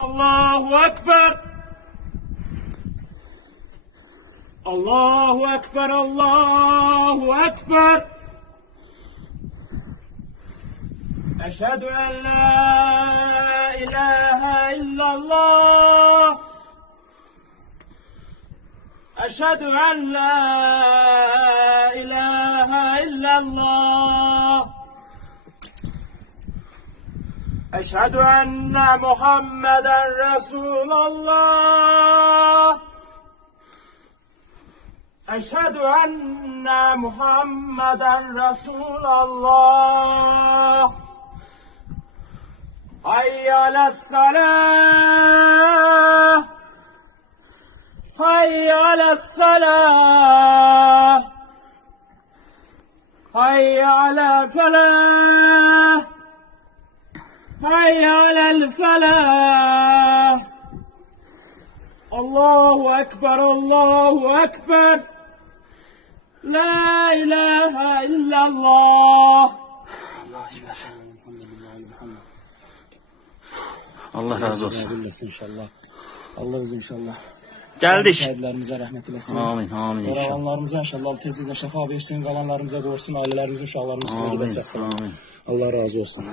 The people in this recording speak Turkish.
Allahu Ekber. Allahu Ekber. Allahu Ekber. Eşhedü en la ilahe illallah. Eşhedü en la ilahe illallah. Eşhedü enne Muhammeden Resulallah. Eşhedü enne Muhammeden Resulallah. Hayy alessalah. Hayy alessalah. Hayy ala felah. Hayy alel felah. Allahu Ekber, Allahu Ekber. La ilahe illallah. Allah razı olsun. İnşallah. Allah razı inşallah. Geldik. Şehitlerimize rahmet eylesin. Amin, amin inşallah. Yaralanlarımıza inşallah tezizle şefa versin. Kalanlarımıza korusun. Ailelerimizi, uşaklarımızı sevgide Amin, saklasın. amin. Allah razı olsun.